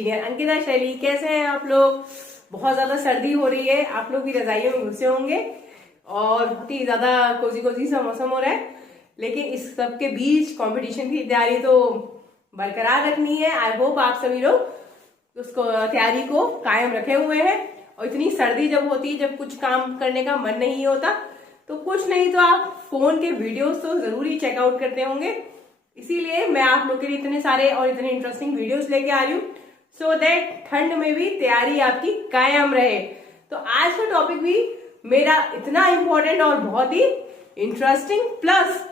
Engineer Ankita शैली। कैसे हैं आप लोग? बहुत ज्यादा सर्दी हो रही है, आप लोग भी रजाइयों में घुसे होंगे और बहुत ही ज्यादा कोजी कोजी सा मौसम हो रहा है। लेकिन इस सब के बीच कंपटीशन की तैयारी तो बरकरार रखनी है। आई होप आप सभी लोग उसको तैयारी को कायम रखे हुए हैं। और इतनी सर्दी जब होती है, जब कुछ काम करने का मन नहीं होता, तो कुछ नहीं तो आप फोन के वीडियोस तो जरूर ही चेकआउट करते होंगे। इसीलिए मैं आप लोग के लिए इतने सारे और इतने इंटरेस्टिंग वीडियोस लेके आ रही हूँ, सो दैट ठंड में भी तैयारी आपकी कायम रहे। तो आज का टॉपिक भी मेरा इतना इंपॉर्टेंट और बहुत ही इंटरेस्टिंग प्लस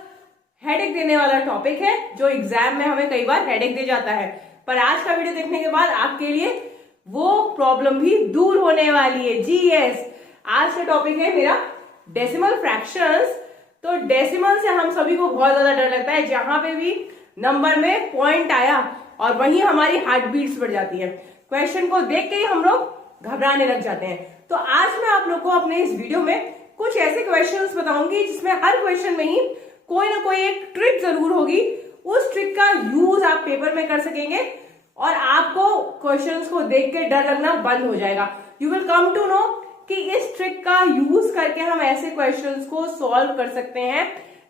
हेडेक देने वाला टॉपिक है, जो एग्जाम में हमें कई बार हेडेक दे जाता है। पर आज का वीडियो देखने के बाद आपके लिए वो प्रॉब्लम भी दूर होने वाली है। जी यस, आज का टॉपिक है मेरा डेसिमल फ्रैक्शंस। तो डेसिमल से हम सभी को बहुत ज्यादा डर लगता है। जहां पे भी नंबर में पॉइंट आया और वहीं हमारी हार्ट बीट्स बढ़ जाती है। क्वेश्चन को देख के ही हम लोग घबराने लग जाते हैं। तो आज मैं आप लोग को अपने इस वीडियो में कुछ ऐसे क्वेश्चंस बताऊंगी जिसमें हर क्वेश्चन में ही कोई ना कोई एक ट्रिक जरूर होगी। उस ट्रिक का यूज आप पेपर में कर सकेंगे और आपको क्वेश्चंस को देख के डर लगना बंद हो जाएगा। You will come to know कि इस ट्रिक का यूज करके हम ऐसे क्वेश्चंस को सॉल्व कर सकते हैं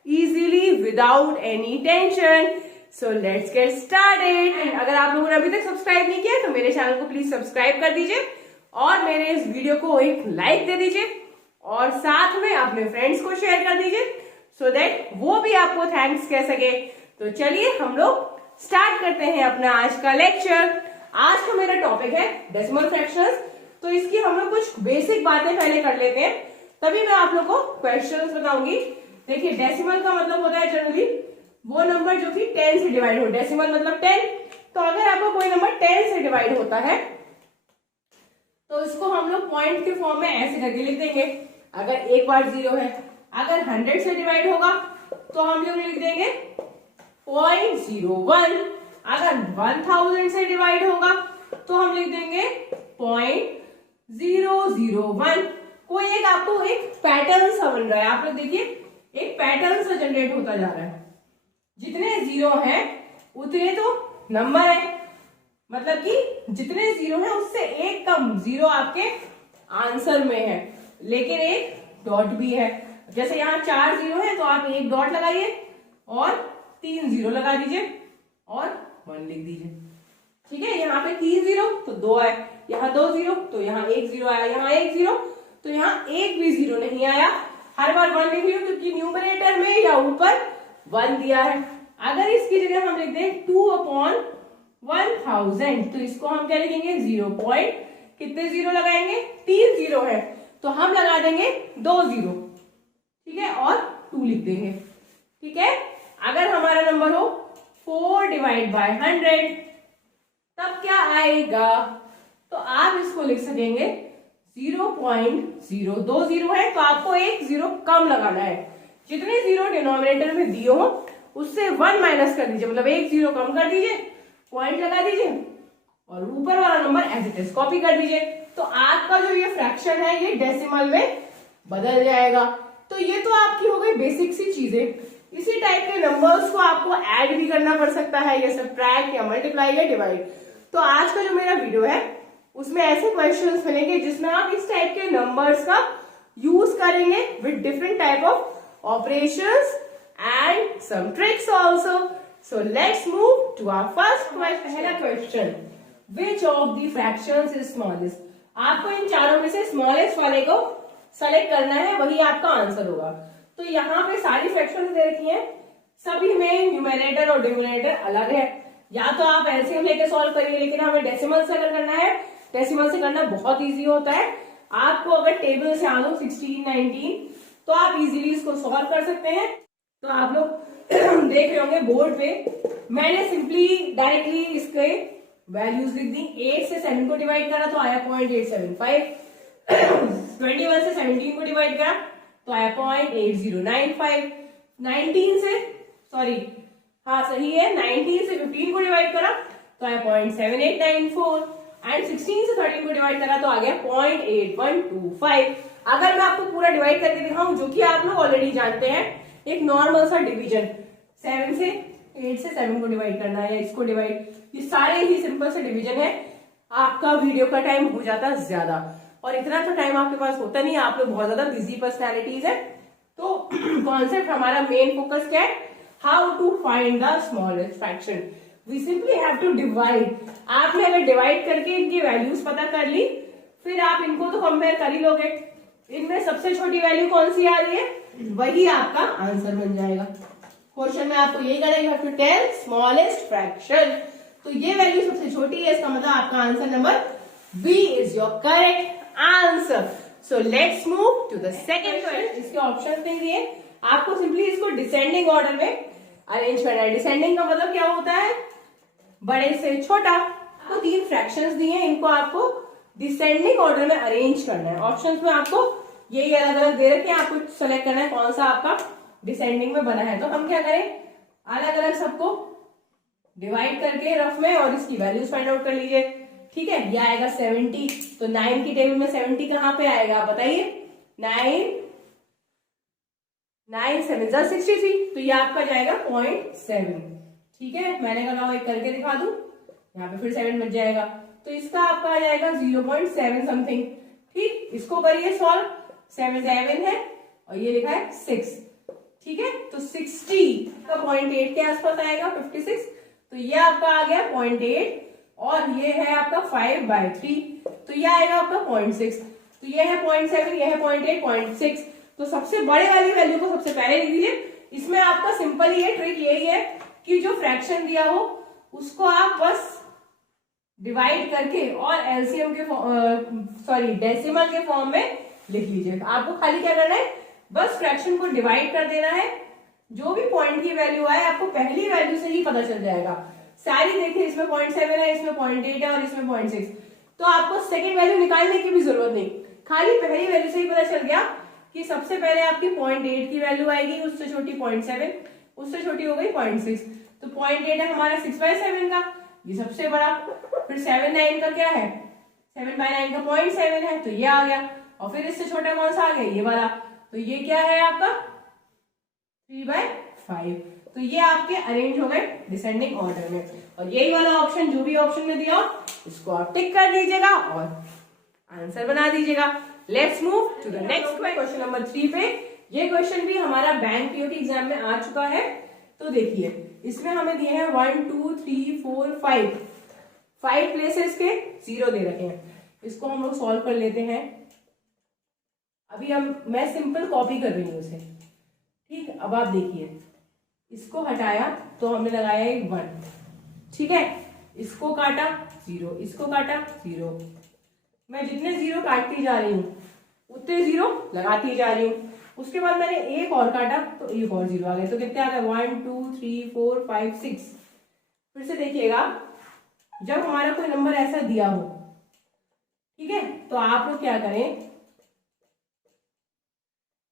easily without any tension. So let's get started. And अगर आप लोगों ने अभी तक सब्सक्राइब नहीं किया तो मेरे चैनल को प्लीज सब्सक्राइब कर दीजिए और मेरे इस वीडियो को एक लाइक दे दीजिए और साथ में अपने फ्रेंड्स को शेयर कर दीजिए, सो दैट वो भी आपको थैंक्स कह सके। तो चलिए हम लोग स्टार्ट करते हैं अपना आज का लेक्चर। आज का मेरा टॉपिक है डेसिमल फ्रैक्शंस। तो इसकी हम लोग कुछ बेसिक बातें पहले कर लेते हैं, तभी मैं आप लोग को क्वेश्चंस बताऊंगी। देखिए, डेसिमल का मतलब होता है जनरली वो नंबर जो कि 10 से डिवाइड हो। डेसिमल मतलब 10। तो अगर आपको कोई नंबर 10 से डिवाइड होता है तो इसको हम लोग पॉइंट के फॉर्म में ऐसे करके लिख देंगे। अगर एक बार 0 है, अगर 100 से डिवाइड होगा तो हम लोग लिख देंगे 0.01। अगर 1000 से डिवाइड होगा तो हम लिख देंगे 0.001। कोई एक आपको एक पैटर्न सा बन रहा है। आप लोग देखिए, एक पैटर्न सा जनरेट होता जा रहा है। जितने 0 हैं उतने तो नंबर है, मतलब कि जितने 0 हैं उससे एक कम 0 आपके आंसर में है, लेकिन एक डॉट भी है। जैसे यहाँ 4 0 है तो आप एक डॉट लगाइए और 3 0 लगा दीजिए और 1 लिख दीजिए। ठीक है, यहाँ पे 3 0 तो 2 आए, यहाँ 2 0 तो यहाँ 1 0 आया, यहाँ 1 0 तो यहाँ एक भी 0 नहीं आया। हर बार 1 लिख रही हूँ क्योंकि न्यूमरेटर में या ऊपर 1 दिया है। अगर इसकी जगह हम लिख दें 2/1000 तो इसको हम क्या लिखेंगे? 0 पॉइंट कितने 0 लगाएंगे? 3 0 है तो हम लगा देंगे 2 0। ठीक है, और 2 लिख देंगे। ठीक है, अगर हमारा नंबर हो 4/100 तब क्या आएगा? तो आप इसको लिख सकेंगे 0.020 है तो आपको एक 0 कम लगाना है। जितने 0 डिनोमिनेटर में दिए हो उससे 1 माइनस कर दीजिए, मतलब एक 0 कम कर दीजिए, पॉइंट लगा दीजिए और ऊपर वाला number as it is copy कर दीजिए। तो आपका जो ये फ्रैक्शन है ये डेसिमल में बदल जाएगा। तो ये तो आपकी हो गई बेसिक सी चीजें। इसी टाइप के नंबर्स को आपको ऐड भी करना पड़ सकता है, या सब्ट्रैक्ट या मल्टीप्लाई या डिवाइड। तो आज का जो मेरा वीडियो है उसमें ऐसे क्वेश्चंस मिलेंगे जिसमें आप इस टाइप के नंबर्स का यूज करेंगे with different type of operations and some tricks also. So let's move to our first question. पहला question, which of the fractions is smallest? आपको इन चारों में से स्मॉलेस्ट वाले को सेलेक्ट करना है, वही आपका आंसर होगा। तो यहाँ पे सारी फ्रैक्शंस दे रखी हैं, सभी में न्यूमरेटर और डिनोमिनेटर अलग है। या तो आप एलसीएम लेके सॉल्व करिए, लेकिन हमें डेसिमल से अगर करना है, डेसिमल से करना बहुत इजी होता है। आपको अगर टेबल से आ दो 16, 19 तो आप इजीली इसको सॉल्व कर सकते हैं। तो आप लोग देख रहे होंगे बोर्ड पे, मैंने सिंपली डायरेक्टली इसके वैल्यूज लिख दी। 8 से 7 को डिवाइड करा तो आया 0.875। 21 से 17 को डिवाइड करा तो आया 0.8095। 19 से हाँ सही है, 19 से 15 को डिवाइड करा तो आया 0.7894 एंड 16 से 13 को डिवाइड करा तो आ गया 0.8125। अगर मैं आपको पूरा डिवाइड करके दिखाऊं, जो कि आप लोग ऑलरेडी जानते हैं, एक नॉर्मल सा डिवीजन 7 से 8 से 7 को डिवाइड करना है या इसको डिवाइड, ये सारे ही सिंपल से डिवीजन है। आपका वीडियो का टाइम हो जाता ज्यादा, और इतना तो टाइम आपके पास होता नहीं, आप लोग बहुत ज्यादा बिजी पर्सनैलिटीज है। तो कॉन्सेप्ट हमारा मेन फोकस क्या है, how to find the smallest fraction. We simply have to divide. आपने अगर डिवाइड करके इनकी वैल्यूज पता कर ली, फिर आप इनको तो कंपेयर कर ही लोगे। इनमें सबसे छोटी वैल्यू कौन सी आ रही है, वही आपका आंसर बन जाएगा। क्वेश्चन में आपको यही करना है, you have to tell smallest fraction. तो ये वैल्यू सबसे छोटी है, इसका मतलब आपका answer number B is your correct answer. So let's move to the second question. इसके ऑप्शंस नहीं दिए, आपको सिंपली इसको डिसेंडिंग ऑर्डर में अरेंज करना है। डिसेंडिंग का मतलब क्या होता है, बड़े से छोटा। तो 3 फ्रैक्शंस दिए हैं, इनको आपको डिसेंडिंग ऑर्डर में अरेंज करना है। ऑप्शंस में आपको यही अलग अलग दे रखे हैं, आपको सेलेक्ट करना है कौन सा आपका डिसेंडिंग में बना है। तो हम क्या करें, अलग अलग सबको डिवाइड करके रफ में और इसकी वैल्यूज फाइंड आउट कर लीजिए। ठीक है, ये आएगा 70, तो 9 की टेबल में 70 कहां पे आएगा आप बताइए। 9 7 63, तो ये आपका जाएगा 0.7। ठीक है, मैंने कहा एक करके दिखा दूं, यहाँ पे फिर 7 बच जाएगा, तो इसका आपका आ जाएगा 0.7 समथिंग। ठीक, इसको करिए सॉल्व, 7 7 है और ये लिखा है 6। ठीक है, तो 60 का 0.8 के आसपास आएगा 56, तो ये आपका आ गया 0.8 और ये है आपका 5/3, तो ये आएगा आपका 0.6। तो ये है 0.7, ये है 0.8, 0.6। तो सबसे बड़े वाली वैल्यू को सबसे पहले लिख दीजिए। इसमें आपका सिंपल ये ट्रिक यही है कि जो फ्रैक्शन दिया हो उसको आप बस डिवाइड करके और एलसीएम के डेसिमल के फॉर्म में लिख लीजिए। आपको खाली क्या करना है, बस फ्रैक्शन को डिवाइड कर देना है। जो भी पॉइंट की वैल्यू आए आपको पहली वैल्यू से ही पता चल जाएगा। सारी देखिए, इसमें 0.7 है, इसमें 0.8 है और इसमें 0.6, तो आपको सेकंड वैल्यू निकालने की भी जरूरत नहीं, खाली पहली वैल्यू से ही पता चल गया कि सबसे पहले आपकी 0.8 की वैल्यू आएगी, उससे छोटी 0.7, उससे छोटी हो गई 0.6। तो 0.8 है हमारा 6/7 का, ये सबसे बड़ा। फिर 7/9 का क्या है, 7/9 का 0.7 है, तो ये आ गया। और फिर इससे छोटा कौन सा आ गया, ये वाला, तो ये क्या है आपका 3/5। तो ये आपके अरेंज हो गए डिसेंडिंग ऑर्डर में। और यही वाला ऑप्शन, जो भी ऑप्शन में दिया इसको आप टिक कर दीजिएगा और आंसर बना दीजिएगा। Let's move to the next question number 3 पे। ये क्वेश्चन भी हमारा बैंक पीओटी एग्जाम में आ चुका है। तो देखिए, इसमें हमें दिए हैं 1 2 3 4 5 प्लेसेस के 0 दे रखे हैं। इसको हम लोग सॉल्व कर लेते हैं। अभी मैं सिंपल कॉपी कर रही हूँ इसे। ठीक, अब आप देखिए, इसको हटाया तो हमने लगाया एक 1। ठीक है, इसको काटा 0, इसको काटा 0। मैं जितने 0 काटती जा रही हूँ उतने 0 लगाती जा रही हूँ। उसके बाद मैंने एक और काटा तो एक और 0 आ गए। तो कितने आ गए, 1 2 3 4 5 6। फिर से देखिएगा, जब हमारा कोई नंबर ऐसा दिया हो, ठीक है, तो आप लोग क्या करें,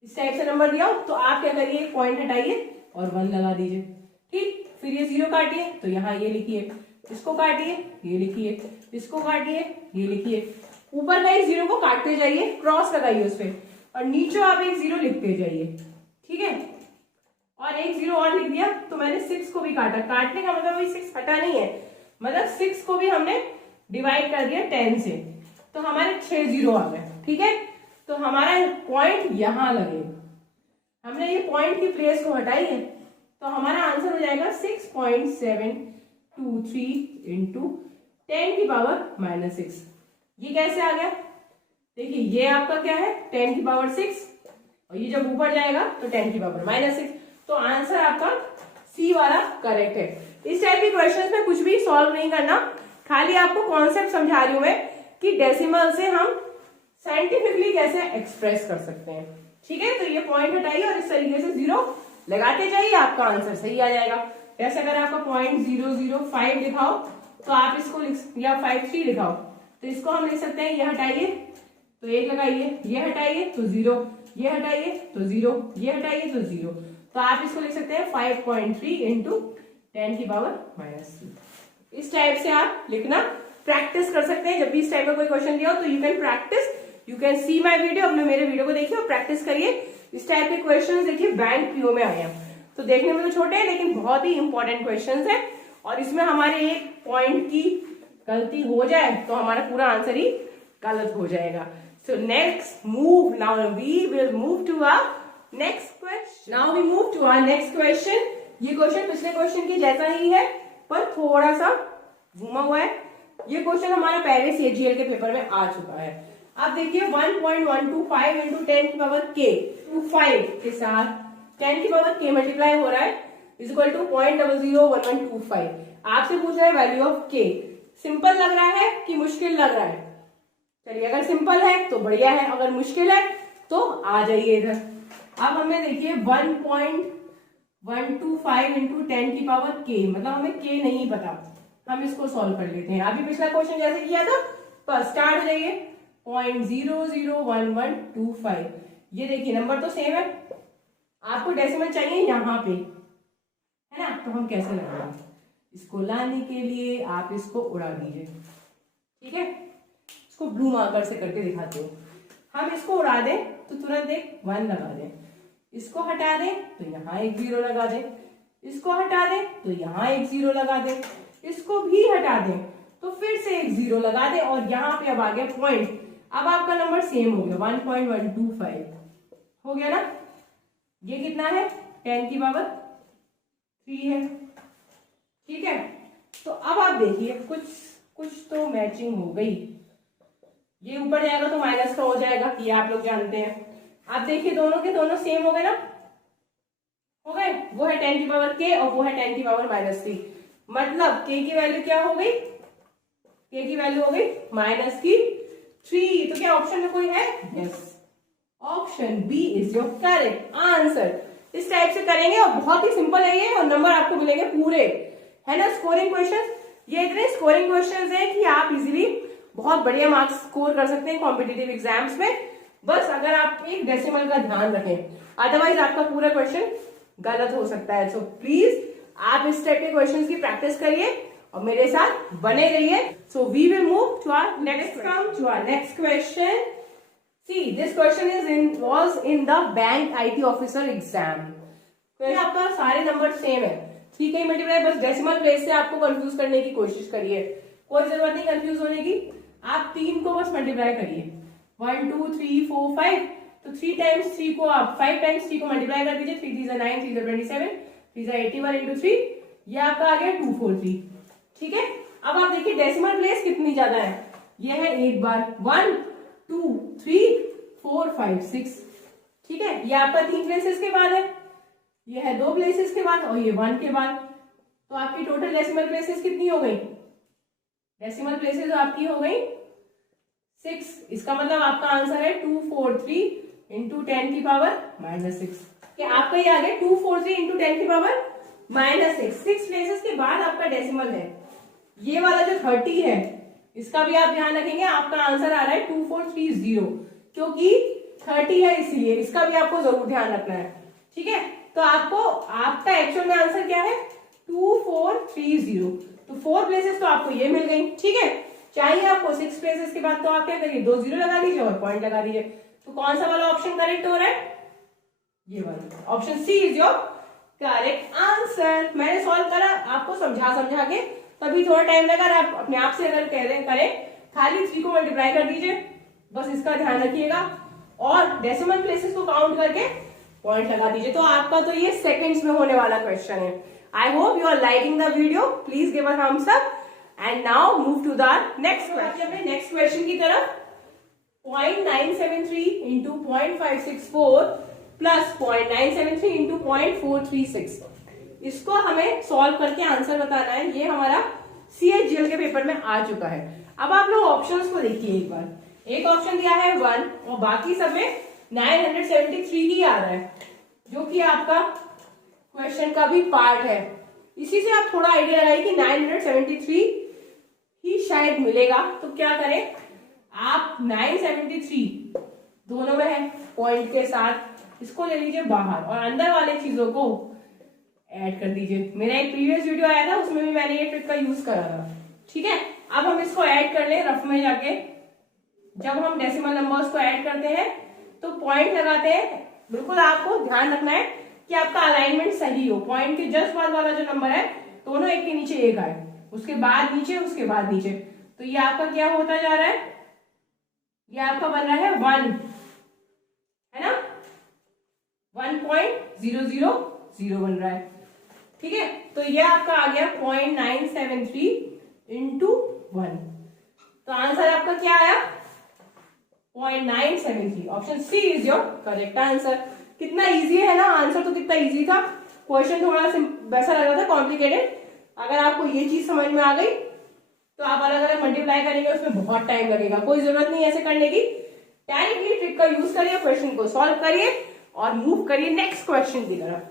इस टाइप से नंबर दिया हो तो आप क्या करिए, एक पॉइंट हटाइए और 1 लगा दीजिए। ठीक, फिर ये 0 काटिए तो यहाँ ये लिखिए, इसको काटिए ये लिखिए, इसको काटिए ये लिखिए। ऊपर का एक 0 को काटते जाइए, क्रॉस लगाइए उस पर, और नीचे आप एक 0 लिखते जाइए। ठीक है, और एक 0 और लिख दिया तो मैंने 6 को भी काटा। काटने का मतलब वही 6 हटा नहीं है, मतलब 6 को भी हमने डिवाइड कर दिया 10 से, तो हमारे 6 0 आ गए। ठीक है, तो हमारा पॉइंट यहां लगेगा। हमने ये पॉइंट की प्लेस को हटाई है, तो हमारा आंसर हो जाएगा 6.723 इंटू 10 की पावर -6। ये कैसे आ गया, देखिए ये आपका क्या है 10 की पावर 6, और ये जब ऊपर जाएगा तो 10 की पावर -6। तो आंसर आपका सी वाला करेक्ट है। इस टाइप के क्वेश्चंस में कुछ भी सॉल्व नहीं करना, खाली आपको कॉन्सेप्ट समझा रही हूं मैं कि डेसिमल से हम साइंटिफिकली कैसे एक्सप्रेस कर सकते हैं। ठीक है, तो ये पॉइंट हटाइए और इस तरीके से 0 लगाते जाइए, आपका आंसर सही आ जाएगा। जैसे अगर आपका 0.005 लिखाओ तो आप इसको या 53 लिखाओ तो इसको हम लिख सकते हैं, ये हटाइए तो 1 लगाइए, ये हटाइए तो 0, ये हटाइए तो 0, ये हटाइए तो 0। तो आप इसको लिख सकते हैं 5.3 इंटू 10 की पावर -3। इस टाइप से आप लिखना प्रैक्टिस कर सकते हैं। जब भी इस टाइप का कोई क्वेश्चन दिया हो तो you can practice, you can see my video, अपने मेरे वीडियो को देखिए और प्रैक्टिस करिए। इस टाइप के क्वेश्चंस देखिए बैंक पीओ में आए हैं, तो देखने में तो छोटे हैं लेकिन बहुत ही इंपॉर्टेंट क्वेश्चंस हैं। और इसमें हमारे एक पॉइंट की गलती हो जाए तो हमारा पूरा आंसर ही गलत हो जाएगा। So next move, now we will move to our next question. Now we move to our next question. ये क्वेश्चन पिछले क्वेश्चन की जैसा ही है पर थोड़ा सा घूमा हुआ है। ये क्वेश्चन हमारा पहले CGL के पेपर में आ चुका है। अब देखिए 1.125 इंटू 10 की पावर k टू 5 के साथ 10 की पावर k मल्टीप्लाई हो रहा है इज इक्वल टू 0.001125। आपसे पूछ रहा है वैल्यू ऑफ k। सिंपल लग रहा है कि मुश्किल लग रहा है? चलिए, अगर सिंपल है तो बढ़िया है, अगर मुश्किल है तो आ जाइए इधर। अब हमें देखिए 1.125 इंटू 10 की पावर k, मतलब हमें k नहीं पता, हम इसको सॉल्व कर लेते हैं। अभी पिछला क्वेश्चन जैसे किया था बस स्टार्ट हो जाइए। 0.001125, ये देखिए नंबर तो सेम है, आपको डेसिमल चाहिए यहाँ पे, है ना? तो हम कैसे लगाएंगे? इसको लाने के लिए आप इसको उड़ा दीजिए, ठीक है? इसको ब्लू मार्कर से करके दिखाते हो। हम इसको उड़ा दें तो तुरंत एक 1 लगा दें, इसको हटा दें तो यहाँ एक 0 लगा दें, इसको हटा दें तो यहाँ एक 0 लगा दें, इसको भी हटा दें तो फिर से एक 0 लगा दें, और यहाँ पे अब आ गया पॉइंट। अब आपका नंबर सेम हो गया 1.125 हो गया ना? ये कितना है? 10 की पावर 3 है, ठीक है? तो अब आप देखिए कुछ तो मैचिंग हो गई। ये ऊपर जाएगा तो माइनस का हो जाएगा, ये आप लोग जानते हैं। आप देखिए दोनों के दोनों सेम हो गए ना? हो गए। वो है 10 की पावर k और वो है 10 की पावर -3। मतलब k की वैल्यू क्या हो गई? k की वैल्यू हो गई -3। तो क्या ऑप्शन में कोई है? Yes, option B is your correct answer. इस टाइप से करेंगे और बहुत ही सिंपल है ये, और नंबर आपको मिलेंगे पूरे, है ना? स्कोरिंग क्वेश्चन, ये इतने स्कोरिंग क्वेश्चंस हैं कि आप इजीली बहुत बढ़िया मार्क्स स्कोर कर सकते हैं कॉम्पिटिटिव एग्जाम्स में, बस अगर आप एक डेसिमल का ध्यान रखें, अदरवाइज आपका पूरा क्वेश्चन गलत हो सकता है। सो प्लीज आप इस टाइप के क्वेश्चंस की प्रैक्टिस करिए और मेरे साथ बने रहिए। So we will move to our next question. See, this question was in the bank IT officer exam. Question आपका सारे नंबर सेम है, 3 का ही मल्टीप्लाई, बस डेसिमल प्लेस से आपको कंफ्यूज करने की कोशिश करिए, कोई जरूरत नहीं कंफ्यूज होने की। आप 3 को बस मल्टीप्लाई करिए, 1 2 3 4 5, तो 3 टाइम्स 3 को आप 5 टाइम्स 3 को मल्टीप्लाई कर दीजिए। 3 3 9, 3 27, 3 81 इंटू 3, ये आपका आ गया 243, ठीक है? अब आप देखिए डेसिमल प्लेस कितनी ज्यादा है, ये है एक बार 1 2 3 4 5 6, ठीक है? ये आपका 3 प्लेसेस के बाद है, ये है 2 प्लेसेस के बाद और ये 1 के बाद। तो आपकी टोटल डेसिमल प्लेसेस कितनी हो गई? डेसिमल प्लेसेस आपकी हो गई 6। इसका मतलब आपका आंसर है 243 इंटू 10 की पावर -6। आपका ये आ गया 243 इंटू 10 की पावर -6। 6 प्लेसेस के बाद आपका डेसिमल है। ये वाला जो 30 है इसका भी आप ध्यान रखेंगे, आपका आंसर आ रहा है 2430, क्योंकि 30 है इसलिए इसका भी आपको जरूर ध्यान रखना है, ठीक है? तो आपको आपका एक्चुअल में आंसर क्या है? 2430। तो 4 प्लेसेस तो आपको ये मिल गई, ठीक है? चाहिए आपको 6 प्लेसेस के बाद, तो आप क्या करिए 2 0 लगा दीजिए और पॉइंट लगा दीजिए। तो कौन सा वाला ऑप्शन करेक्ट हो रहा है? ये वाला, option C is your correct answer. मैंने सॉल्व करा आपको समझा के, तभी थोड़ा टाइम लगा। आप अपने आप से अगर करें खाली 3 को मल्टीप्लाई कर दीजिए, बस इसका ध्यान रखिएगा, और डेसिमल प्लेसेस को काउंट करके पॉइंट लगा दीजिए। तो आपका तो ये सेकंड्स में होने वाला क्वेश्चन है। I hope you are liking the video, please give a thumbs up and now move to the next question. Next question की तरफ 0.973 इंटू 0.564 प्लस 0.973 इंटू 0.436, इसको हमें सॉल्व करके आंसर बताना है। ये हमारा CHGL के पेपर में आ चुका है। अब आप लोग ऑप्शंस को देखिए एक बार, एक ऑप्शन दिया है 1 और बाकी सब में 973 ही आ रहा है, जो कि आपका क्वेश्चन का भी पार्ट है। इसी से आप थोड़ा आइडिया लगाइए कि 973 ही शायद मिलेगा। तो क्या करें, आप 973 दोनों में है पॉइंट के साथ, इसको ले लीजिए बाहर और अंदर वाले चीजों को ऐड कर दीजिए। मेरा एक प्रीवियस वीडियो आया था, उसमें भी मैंने ये ट्रिक का यूज करा था, ठीक है? अब हम इसको ऐड कर ले रफ में जाके। जब हम डेसिमल नंबर्स को ऐड करते हैं तो पॉइंट लगाते हैं, बिल्कुल आपको ध्यान रखना है कि आपका अलाइनमेंट सही हो। पॉइंट के जस्ट बाद वाला जो नंबर है, दोनों एक के नीचे एक आए, उसके बाद नीचे, उसके बाद नीचे। तो ये आपका क्या होता जा रहा है, ये आपका बन रहा है 1, है ना, 1.0000 बन रहा है। ठीक है, तो ये आपका आ गया 0.973 इंटू 1। तो आंसर आपका क्या आया 0.973। Option C is your correct answer. कितना इजी है ना आंसर, तो कितना इजी था। क्वेश्चन थोड़ा वैसा लग रहा था कॉम्प्लिकेटेड। अगर आपको ये चीज समझ में आ गई तो आप अलग अलग मल्टीप्लाई करेंगे, उसमें बहुत टाइम लगेगा। कोई जरूरत नहीं ऐसे करने की। डायरेक्टली ट्रिक का यूज करिए, क्वेश्चन को सॉल्व करिए और मूव करिए नेक्स्ट क्वेश्चन की तरफ।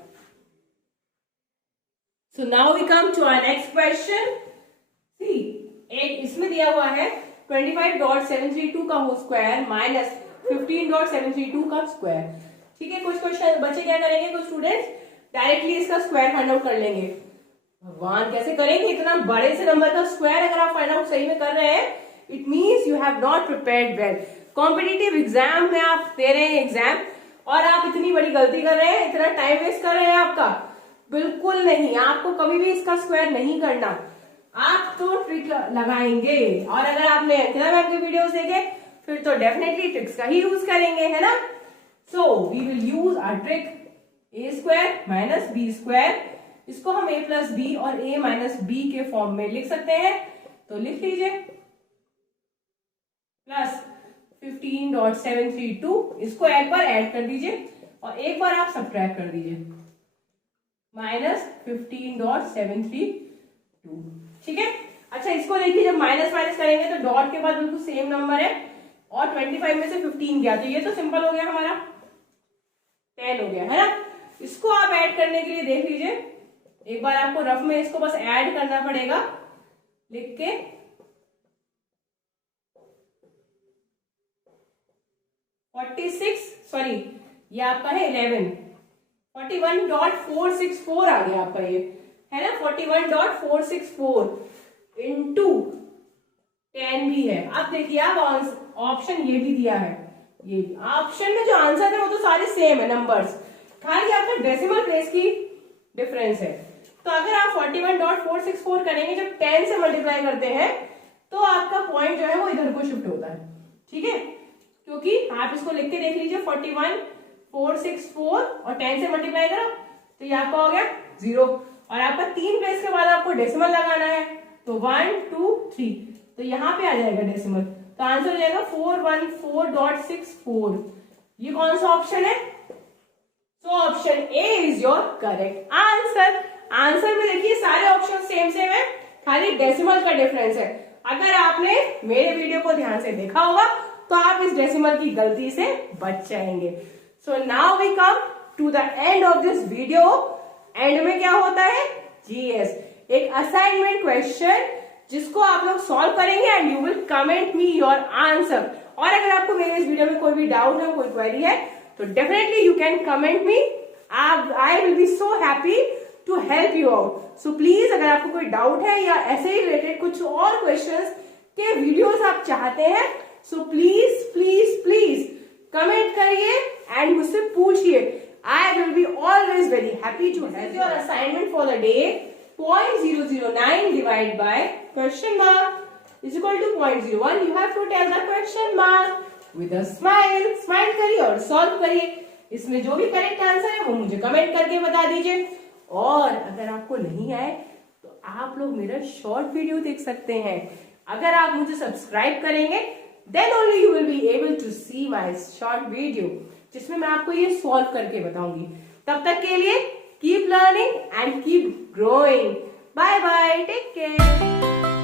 So now we come to our next question. See, एक इसमें दिया हुआ है 25.732 का होल स्क्वायर माइनस 15.732 का स्क्वायर। ठीक है, कुछ क्वेश्चन बच्चे क्या करेंगे, कुछ स्टूडेंट्स डायरेक्टली इसका स्क्वायर फाइंड आउट कर लेंगे। भगवान कैसे करेंगे, इतना बड़े से नंबर का स्क्वायर अगर आप फाइंड आउट सही में कर रहे हैं, it means you have not prepared well. Competitive exam में आप दे रहे हैं एग्जाम और आप इतनी बड़ी गलती कर रहे हैं, इतना टाइम वेस्ट कर रहे हैं आपका। बिल्कुल नहीं, आपको कभी भी इसका स्क्वायर नहीं करना। आप तो ट्रिक लगाएंगे, और अगर आपने अंकिता मैम के वीडियोस देखे फिर तो डेफिनेटली ट्रिक्स का ही यूज करेंगे, है ना। So we will use our trick A square minus B square. इसको हम a प्लस बी और a माइनस बी के फॉर्म में लिख सकते हैं, तो लिख लीजिए प्लस 15.732, इसको एक बार ऐड कर दीजिए और एक बार आप सब्ट्रैक्ट कर दीजिए, माइनस 15.732। ठीक है, अच्छा इसको देखिए, जब माइनस माइनस करेंगे तो डॉट के बाद बिल्कुल सेम नंबर है और 25 में से 15 गया, तो ये तो सिंपल हो गया, हमारा 10 हो गया, है ना। इसको आप ऐड करने के लिए देख लीजिए, एक बार आपको रफ में इसको बस ऐड करना पड़ेगा लिख के। 46 सॉरी ये आपका है 11, 41.464 आ गया आपका, ये है ना 41.464 इंटू 10 भी है। अब देखिए आप ऑप्शन ये भी दिया है, ये ऑप्शन में जो आंसर है वो तो सारे सेम है नंबर्स, खाली आपका डेसिमल प्लेस की डिफरेंस है। तो अगर आप 41.464 करेंगे, जब 10 से मल्टीप्लाई करते हैं तो आपका पॉइंट जो है वो इधर को शिफ्ट होता है। ठीक है, क्योंकि आप इसको लिख के देख लीजिए 41.464 और 10 से मल्टीप्लाई करो तो ये आपका हो गया 0, और आपका 3 प्लेस के बाद आपको डेसिमल लगाना है, तो 1 2 3, तो यहाँ पे आ जाएगा डेसिमल, तो आंसर हो जाएगा 414.64। ये कौन सा ऑप्शन है, तो option A is your correct answer. Answer में देखिए सारे ऑप्शन सेम सेम है, खाली डेसिमल का डिफरेंस है। अगर आपने मेरे वीडियो को ध्यान से देखा होगा तो आप इस डेसिमल की गलती से बच जाएंगे। So now we come to the end of this video. End में क्या होता है, जीएस, एक असाइनमेंट क्वेश्चन जिसको आप लोग सॉल्व करेंगे and you will comment me your answer. और अगर आपको मेरे इस वीडियो में कोई भी डाउट है, कोई क्वेरी है, तो definitely you can comment me, I will be so happy to help you out. So please अगर आपको कोई डाउट है या ऐसे ही रिलेटेड कुछ और क्वेश्चंस के वीडियोस आप चाहते हैं, so please please please comment करिए एंड मुझसे पूछिए। I will be always very happy to help. Your assignment for the day 0.009 divided by question mark is equal to 0.01. You have to tell the question mark with a smile. Smile करिए और solve करिए। इसमें जो भी correct answer है वो मुझे comment करके बता दीजिए। और अगर आपको नहीं आए तो आप लोग मेरा शॉर्ट वीडियो देख सकते हैं। अगर आप मुझे सब्सक्राइब करेंगे then only you will be able to see my short video, जिसमें मैं आपको ये सॉल्व करके बताऊंगी। तब तक के लिए keep learning and keep growing. Bye bye. Take care.